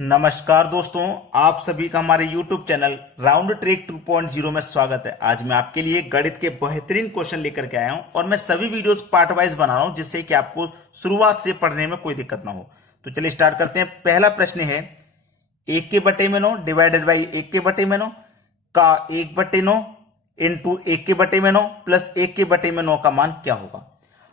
नमस्कार दोस्तों, आप सभी का हमारे YouTube चैनल राउंड ट्रिक 2.0 में स्वागत है। आज मैं आपके लिए गणित के बेहतरीन क्वेश्चन लेकर के आया हूं और मैं सभी वीडियोस पार्ट वाइज बना रहा हूं जिससे कि आपको शुरुआत से पढ़ने में कोई दिक्कत ना हो। तो चलिए स्टार्ट करते हैं। पहला प्रश्न है 1/9 डिवाइडेड बाई 1/9 का 1/9 इंटू 1/9 प्लस 1/9 का मान क्या होगा।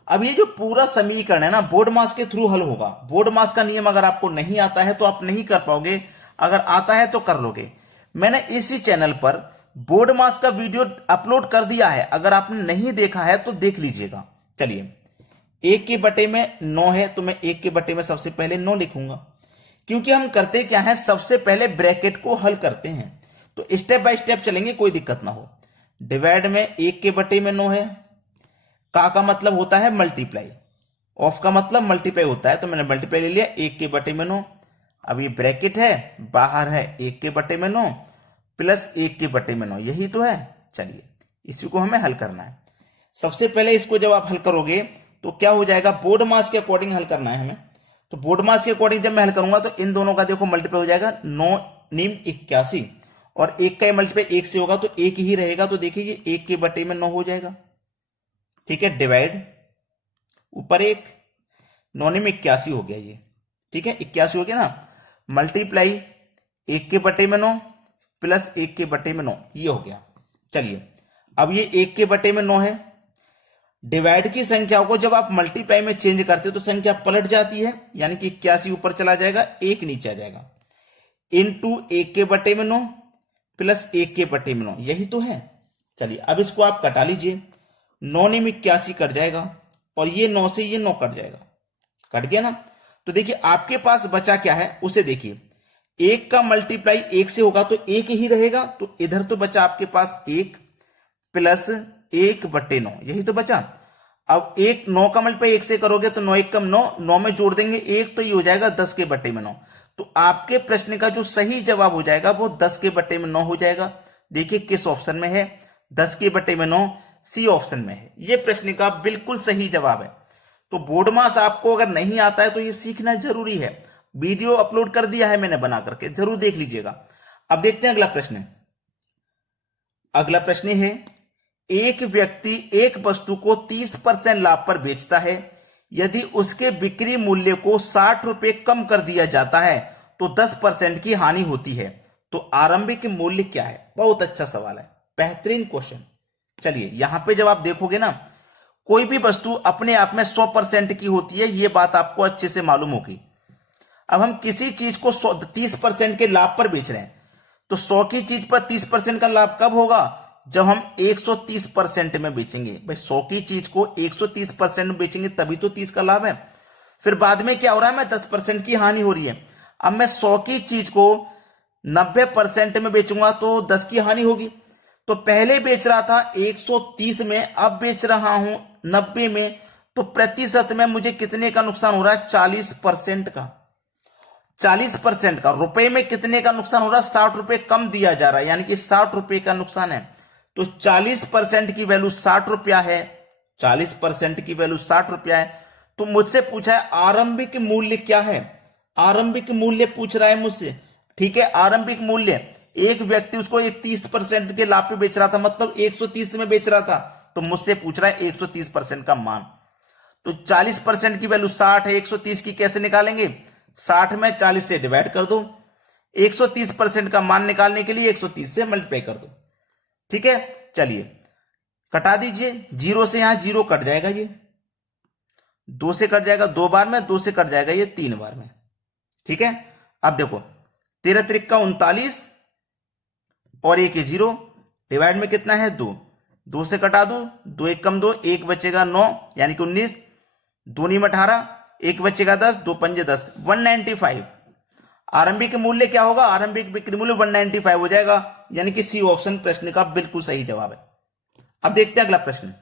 अब ये जो पूरा समीकरण है ना, बोर्ड मास के थ्रू हल होगा। बोर्ड मास का नियम अगर आपको नहीं आता है तो आप नहीं कर पाओगे, अगर आता है तो कर लोगे। मैंने इसी चैनल पर बोर्ड मास का वीडियो अपलोड कर दिया है, अगर आपने नहीं देखा है तो देख लीजिएगा। चलिए, 1/9 है तो मैं 1/में सबसे पहले 9 लिखूंगा, क्योंकि हम करते क्या है, सबसे पहले ब्रैकेट को हल करते हैं। तो स्टेप बाय स्टेप चलेंगे, कोई दिक्कत ना हो। डिवाइड में 1/9 है, का मतलब होता है मल्टीप्लाई, ऑफ का मतलब मल्टीप्लाई होता है, तो मैंने मल्टीप्लाई ले लिया 1/9। अब ये ब्रैकेट है, बाहर है 1/9 प्लस 1/9, यही तो है। चलिए, इसी को हमें हल करना है। सबसे पहले इसको जब आप हल करोगे तो क्या हो जाएगा, बोर्ड मास के अकॉर्डिंग हल करना है हमें। तो बोर्ड मास के अकॉर्डिंग जब मैं हल करूंगा तो इन दोनों का देखो मल्टीप्लाई हो जाएगा, 9 निम 81, और एक का मल्टीप्लाई 1 से होगा तो 1 ही रहेगा। तो देखिए ये 1/9 हो जाएगा, ठीक है। डिवाइड ऊपर 1, 9 में 81 हो गया ये, ठीक है, 81 हो गया ना। मल्टीप्लाई 1/9 प्लस 1/9, ये हो गया। चलिए, अब ये 1/9 है। डिवाइड की संख्या को जब आप मल्टीप्लाई में चेंज करते हो तो संख्या पलट जाती है, यानी कि 81 ऊपर चला जाएगा, 1 नीचे आ जाएगा। इंटू 1/9 प्लस 1/9, यही तो है। चलिए, अब इसको आप कटा लीजिए, 9 में 81 कट जाएगा और ये 9 से ये 9 कट जाएगा, कट गया ना। तो देखिए आपके पास बचा क्या है उसे देखिए, 1 का मल्टीप्लाई 1 से होगा तो 1 ही रहेगा, तो इधर तो बचा आपके पास 1 प्लस 1/9, यही तो बचा। अब 9 का मल्टीप्लाई 1 से करोगे तो 9 1 कम 9, 9 में जोड़ देंगे 1 तो ये हो जाएगा 10/9। तो आपके प्रश्न का जो सही जवाब हो जाएगा वो 10/9 हो जाएगा। देखिए किस ऑप्शन में है, 10/9 सी ऑप्शन में है। यह प्रश्न का बिल्कुल सही जवाब है। तो बोर्ड मास आपको अगर नहीं आता है तो यह सीखना जरूरी है। वीडियो अपलोड कर दिया है मैंने बना करके, जरूर देख लीजिएगा। अब देखते हैं अगला प्रश्न। अगला प्रश्न है, एक व्यक्ति एक वस्तु को 30% लाभ पर बेचता है। यदि उसके बिक्री मूल्य को 60 रुपए कम कर दिया जाता है तो 10% की हानि होती है। तो आरंभिक मूल्य क्या है। बहुत अच्छा सवाल है, बेहतरीन क्वेश्चन। चलिए, यहां पे जब आप देखोगे ना, कोई भी वस्तु अपने आप में 100% की होती है, यह बात आपको अच्छे से मालूम होगी। अब हम किसी चीज को 30% के लाभ पर बेच रहे हैं, तो 100 की चीज पर 30% का लाभ कब होगा, जब हम 130% में बेचेंगे। भाई 100 की चीज को 130% में बेचेंगे तभी तो 30 का लाभ है। फिर बाद में क्या हो रहा है, मैं 10% की हानि हो रही है। अब मैं 100 की चीज को 90% में बेचूंगा तो 10 की हानि होगी। तो पहले बेच रहा था 130 में, अब बेच रहा हूं 90 में, तो प्रतिशत में मुझे कितने का नुकसान हो रहा है, 40% का। 40% का, रुपए में कितने का नुकसान हो रहा है, 60 रुपए कम दिया जा रहा है, यानी कि 60 रुपए का नुकसान है। तो 40% की वैल्यू 60 रुपया है, 40% की वैल्यू 60 रुपया है। तो मुझसे पूछा है आरंभिक मूल्य क्या है, आरंभिक मूल्य पूछ रहा है मुझसे, ठीक है। आरंभिक मूल्य, एक व्यक्ति उसको 30% के लाभ पे बेच रहा था, मतलब 130 में बेच रहा था, तो मुझसे पूछ रहा है 130% का मान। तो 40% की वैल्यू 60 है, 130 की कैसे निकालेंगे, 60 में 40 से डिवाइड कर दो, 130% का मान निकालने के लिए 130 से मल्टीप्लाई कर दो, ठीक है। चलिए कटा दीजिए, 0 से यहां 0 कट जाएगा, ये 2 से कट जाएगा 2 बार में, 2 से कट जाएगा ये 3 बार में, ठीक है। अब देखो 13 त्रिक का 39 और 1 0, डिवाइड में कितना है 2, 2 से कटा दो, 2 1 कम 2, 1 बचेगा 9, यानी कि 19, 2 नीम 18, 1 बचेगा 10, 2 पंजे 10, 195। आरंभिक मूल्य क्या होगा, आरंभिक बिक्री मूल्य 195 हो जाएगा, यानी कि सी ऑप्शन प्रश्न का बिल्कुल सही जवाब है। अब देखते हैं अगला प्रश्न।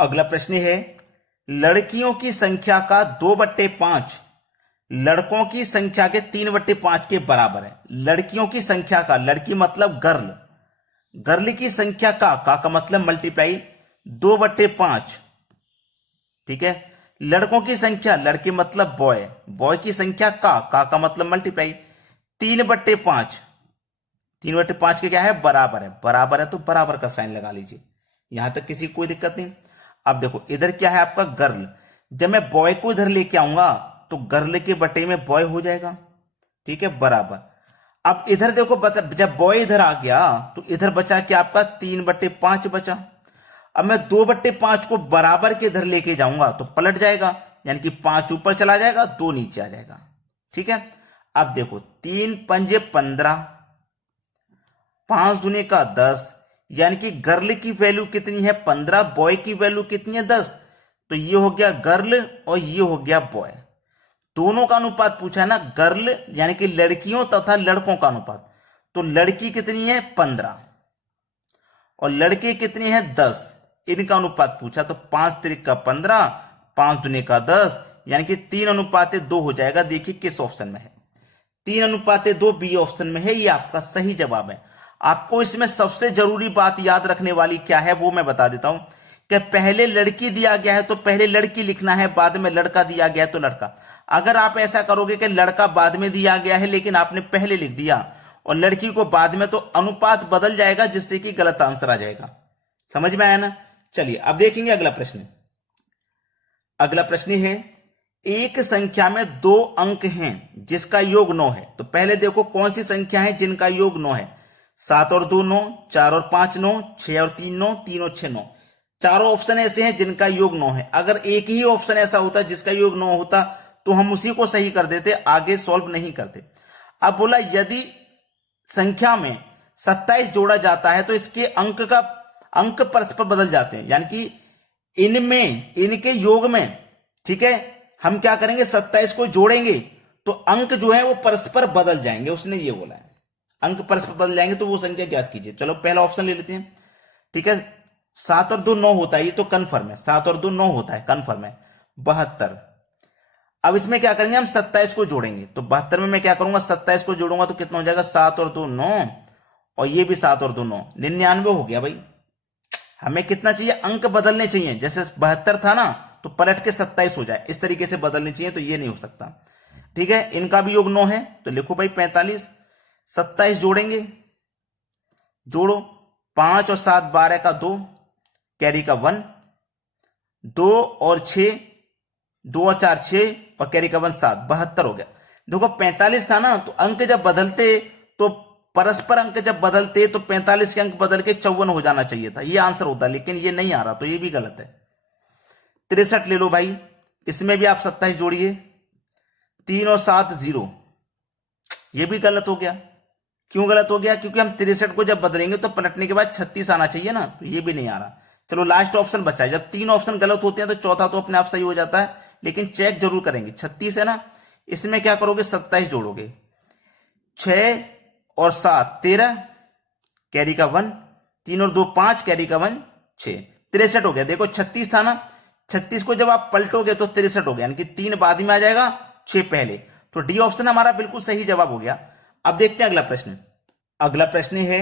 अगला प्रश्न है, लड़कियों की संख्या का 2/5 लड़कों की संख्या के 3/5 के बराबर है। लड़कियों की संख्या का, लड़की मतलब गर्ल, गर्ल की संख्या का मतलब मल्टीप्लाई 2/5, ठीक है। लड़कों की संख्या, लड़के मतलब बॉय, बॉय की संख्या का मतलब मल्टीप्लाई 3/5, 3/5 के क्या है, बराबर है, बराबर है तो बराबर का साइन लगा लीजिए, यहां तक किसी कोई दिक्कत नहीं। अब देखो इधर क्या है आपका गर्ल, जब मैं बॉय को इधर लेके आऊंगा तो गर्ल के बटे में बॉय हो जाएगा, ठीक है, बराबर। अब इधर देखो जब बॉय इधर आ गया तो इधर बचा क्या आपका 3/5 बचा। अब मैं 2/5 को बराबर के इधर लेके जाऊंगा तो पलट जाएगा, यानी कि 5 ऊपर चला जाएगा, 2 नीचे आ जाएगा, ठीक है। अब देखो 3×5 = 15, 5 दूनी का 10, यानी कि गर्ल की वैल्यू कितनी है 15, बॉय की वैल्यू कितनी है 10। तो ये हो गया गर्ल और ये हो गया बॉय, दोनों का अनुपात पूछा है ना, गर्ल यानी कि लड़कियों तथा लड़कों का अनुपात। तो लड़की कितनी है 15 और लड़के कितने हैं 10, इनका अनुपात पूछा। तो 5×3 = 15, 5 दूनी का 10, यानी कि 3:2 हो जाएगा। देखिए किस ऑप्शन में है, 3:2 बी ऑप्शन में है, ये आपका सही जवाब है। आपको इसमें सबसे जरूरी बात याद रखने वाली क्या है वो मैं बता देता हूं कि पहले लड़की दिया गया है तो पहले लड़की लिखना है, बाद में लड़का दिया गया है तो लड़का। अगर आप ऐसा करोगे कि लड़का बाद में दिया गया है लेकिन आपने पहले लिख दिया और लड़की को बाद में, तो अनुपात बदल जाएगा जिससे कि गलत आंसर आ जाएगा। समझ में आया ना। चलिए अब देखेंगे अगला प्रश्न। अगला प्रश्न है, एक संख्या में 2 अंक हैं जिसका योग 9 है। तो पहले देखो कौन सी संख्या है जिनका योग 9 है। 7 और 2 9, 4 और 5 9, 6 और 3 9, 3 और 6 9। चारों ऑप्शन ऐसे हैं जिनका योग 9 है। अगर एक ही ऑप्शन ऐसा होता जिसका योग 9 होता तो हम उसी को सही कर देते, आगे सॉल्व नहीं करते। अब बोला यदि संख्या में 27 जोड़ा जाता है तो इसके अंक परस्पर बदल जाते हैं, यानी कि इनमें इनके योग में, ठीक है, हम क्या करेंगे 27 को जोड़ेंगे तो अंक जो है वो परस्पर बदल जाएंगे, उसने ये बोला है अंक परस्पर बदल जाएंगे, तो वो संख्या ज्ञात कीजिए। चलो पहला ऑप्शन ले लेते हैं, ठीक है। 7 और 2 9 होता है, ये तो कन्फर्म है, 7 और 2 9 होता है, कन्फर्म है। 72, अब इसमें क्या करेंगे हम 27 को जोड़ेंगे, तो 72 में मैं क्या करूंगा 27 को जोड़ूंगा तो कितना हो जाएगा 7 और 2 9, और ये भी 7 और 2 9, 99 हो गया भाई। हमें कितना चाहिए, अंक बदलने चाहिए, जैसे 72 था ना तो पलट के 27 हो जाए, इस तरीके से बदलने चाहिए, तो ये नहीं हो सकता, ठीक है। इनका भी योग 9 है तो लिखो भाई 45, 27 जोड़ेंगे, जोड़ो 5 और 7 12 का 2, कैरी का 1, 2 और 6, 2 और 4 6 और कैरी का 1 7, 72 हो गया। देखो 45 था ना तो अंक जब बदलते तो परस्पर अंक जब बदलते तो 45 के अंक बदल के 54 हो जाना चाहिए था, ये आंसर होता, लेकिन ये नहीं आ रहा, तो ये भी गलत है। 63 ले लो भाई, इसमें भी आप 27 जोड़िए, 3 और 7 0, ये भी गलत हो गया। क्यों गलत हो गया, क्योंकि हम 63 को जब बदलेंगे तो पलटने के बाद 36 आना चाहिए ना, तो ये भी नहीं आ रहा। चलो लास्ट ऑप्शन बचा है, जब 3 ऑप्शन गलत होते हैं तो चौथा तो अपने आप सही हो जाता है, लेकिन चेक जरूर करेंगे। 36 है ना, इसमें क्या करोगे 27 जोड़ोगे, 6 और 7 13, कैरी का 1, 3 और 2 5, कैरी का 1 6, 63 हो गया। देखो 36 था ना, 36 को जब आप पलटोगे तो 63 हो गया, यानी कि 3 बाद में आ जाएगा 6 पहले, तो डी ऑप्शन हमारा बिल्कुल सही जवाब हो गया। अब देखते हैं अगला प्रश्न। अगला प्रश्न है,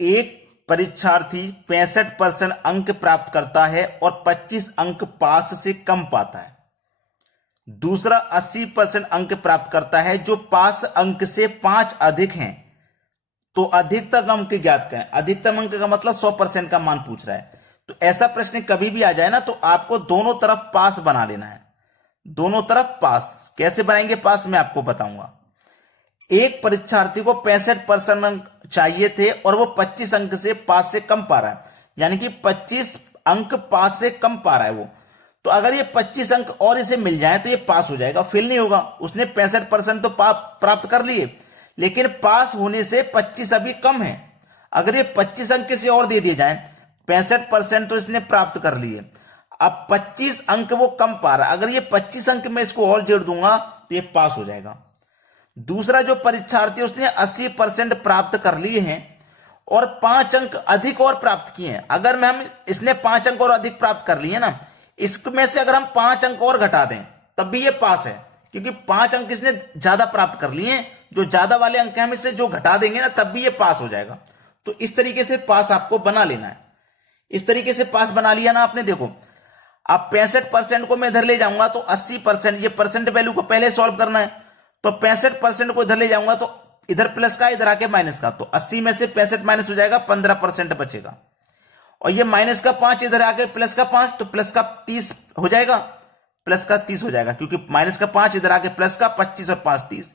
एक परीक्षार्थी 65% अंक प्राप्त करता है और 25 अंक पास से कम पाता है। दूसरा 80% अंक प्राप्त करता है जो पास अंक से 5 अधिक हैं। तो अधिकतम अंक ज्ञात करें। अधिकतम अंक का मतलब 100% का मान पूछ रहा है। तो ऐसा प्रश्न कभी भी आ जाए ना तो आपको दोनों तरफ पास बना लेना है, दोनों तरफ पास। कैसे बनाएंगे पास, मैं आपको बताऊंगा। एक परीक्षार्थी को 65% अंक चाहिए थे और वो 25 अंक से पास से कम पा रहा है, यानी कि 25 अंक पास से कम पा रहा है वो। तो अगर ये 25 अंक और इसे मिल जाए तो ये पास हो जाएगा, फेल नहीं होगा। उसने 65% तो प्राप्त कर लिए, लेकिन पास होने से 25 अभी कम है। अगर ये 25 अंक से और दे दिए जाए, 65% तो इसने प्राप्त कर लिए, अब 25 अंक वो कम पा रहा है, अगर ये 25 अंक में इसको और जोड़ दूंगा तो ये पास हो जाएगा। दूसरा जो परीक्षार्थी उसने 80% प्राप्त कर लिए हैं और 5 अंक अधिक और प्राप्त किए हैं। अगर हम इसने 5 अंक और अधिक प्राप्त कर लिए ना, इसमें से अगर हम 5 अंक और घटा दें तब भी ये पास है, क्योंकि 5 अंक इसने ज्यादा प्राप्त कर लिए हैं। जो ज्यादा वाले अंक हम इससे जो घटा देंगे ना तब भी ये पास हो जाएगा। तो इस तरीके से पास आपको बना लेना है। इस तरीके से पास बना लिया ना आपने। देखो अब 65% को मैं इधर ले जाऊंगा तो 80%, ये परसेंट वैल्यू को पहले सॉल्व करना है, तो 65% को इधर ले जाऊंगा तो इधर प्लस का, इधर आके माइनस का, तो 80 में से 65 माइनस हो जाएगा, 15% बचेगा। और ये माइनस का 5 इधर आके प्लस का 5, तो प्लस का 30 हो जाएगा, प्लस का 30 हो जाएगा, क्योंकि माइनस का 5 इधर आके प्लस का 25 और 5 30।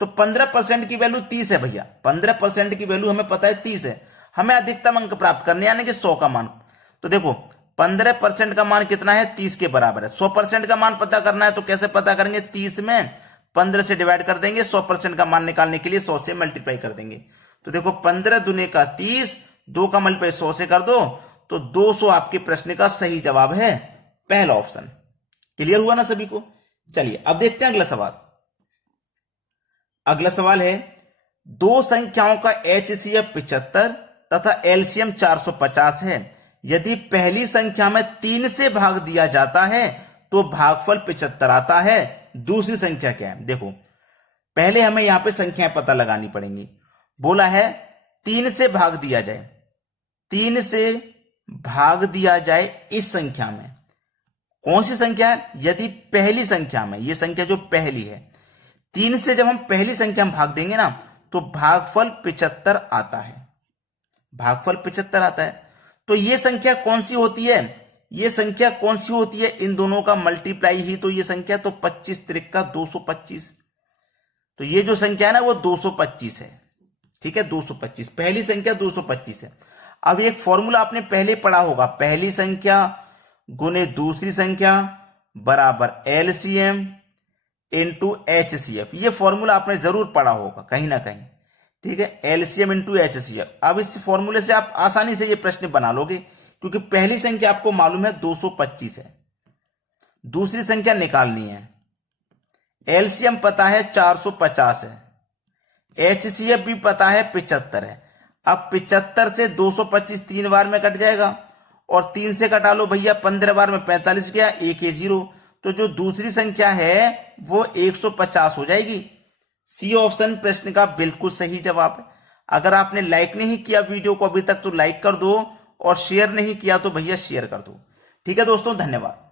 तो 15% की वैल्यू 30 है भैया, 15% की वैल्यू हमें पता है 30 है। हमें अधिकतम अंक प्राप्त करने यानी कि 100 का मान। तो देखो 15% का मान कितना है, 30 के बराबर है। 100% का मान पता करना है तो कैसे पता करेंगे, 30 में 15 से डिवाइड कर देंगे, 100% का मान निकालने के लिए 100 से मल्टीप्लाई कर देंगे। तो देखो 15 दूने का 30, 2 का मल्टीप्लाई 100 से कर दो, तो 200 आपके प्रश्न का सही जवाब है, पहला ऑप्शन। क्लियर हुआ ना सभी को? चलिए अब देखते हैं अगला सवाल। अगला सवाल है, दो संख्याओं का HCF 75 तथा LCM 450 है। यदि पहली संख्या में 3 से भाग दिया जाता है तो भागफल 75 आता है। दूसरी संख्या क्या है? देखो पहले हमें यहां पे संख्याएं पता लगानी पड़ेंगी। बोला है 3 से भाग दिया जाए, 3 से भाग दिया जाए इस संख्या में। कौन सी संख्या है? यदि पहली संख्या में, यह संख्या जो पहली है, 3 से जब हम पहली संख्या में भाग देंगे ना तो भागफल 75 आता है, भागफल 75 आता है। तो यह संख्या कौन सी होती है? यह संख्या कौन सी होती है? इन दोनों का मल्टीप्लाई ही तो यह संख्या, तो 25 त्रिका 225। तो ये जो संख्या है ना वो 225 है, ठीक है, 225 पहली संख्या 225 है। अब एक फॉर्मूला आपने पहले पढ़ा होगा, पहली संख्या गुने दूसरी संख्या बराबर LCM इंटू HCF। ये फॉर्मूला आपने जरूर पढ़ा होगा कहीं ना कहीं, ठीक है, LCM इंटू HCF। अब इस फॉर्मूले से आप आसानी से ये प्रश्न बना लोगे, क्योंकि पहली संख्या आपको मालूम है 225 है, दूसरी संख्या निकालनी है, LCM पता है 450 है, HCF भी पता है 75 है। अब 75 से 225 3 बार में कट जाएगा, और 3 से कटा लो भैया 15 बार में 45 गया, 1 है 0। तो जो दूसरी संख्या है वो 150 हो जाएगी। सी ऑप्शन प्रश्न का बिल्कुल सही जवाब है। अगर आपने लाइक नहीं किया वीडियो को अभी तक तो लाइक कर दो, और शेयर नहीं किया तो भैया शेयर कर दो। ठीक है दोस्तों, धन्यवाद।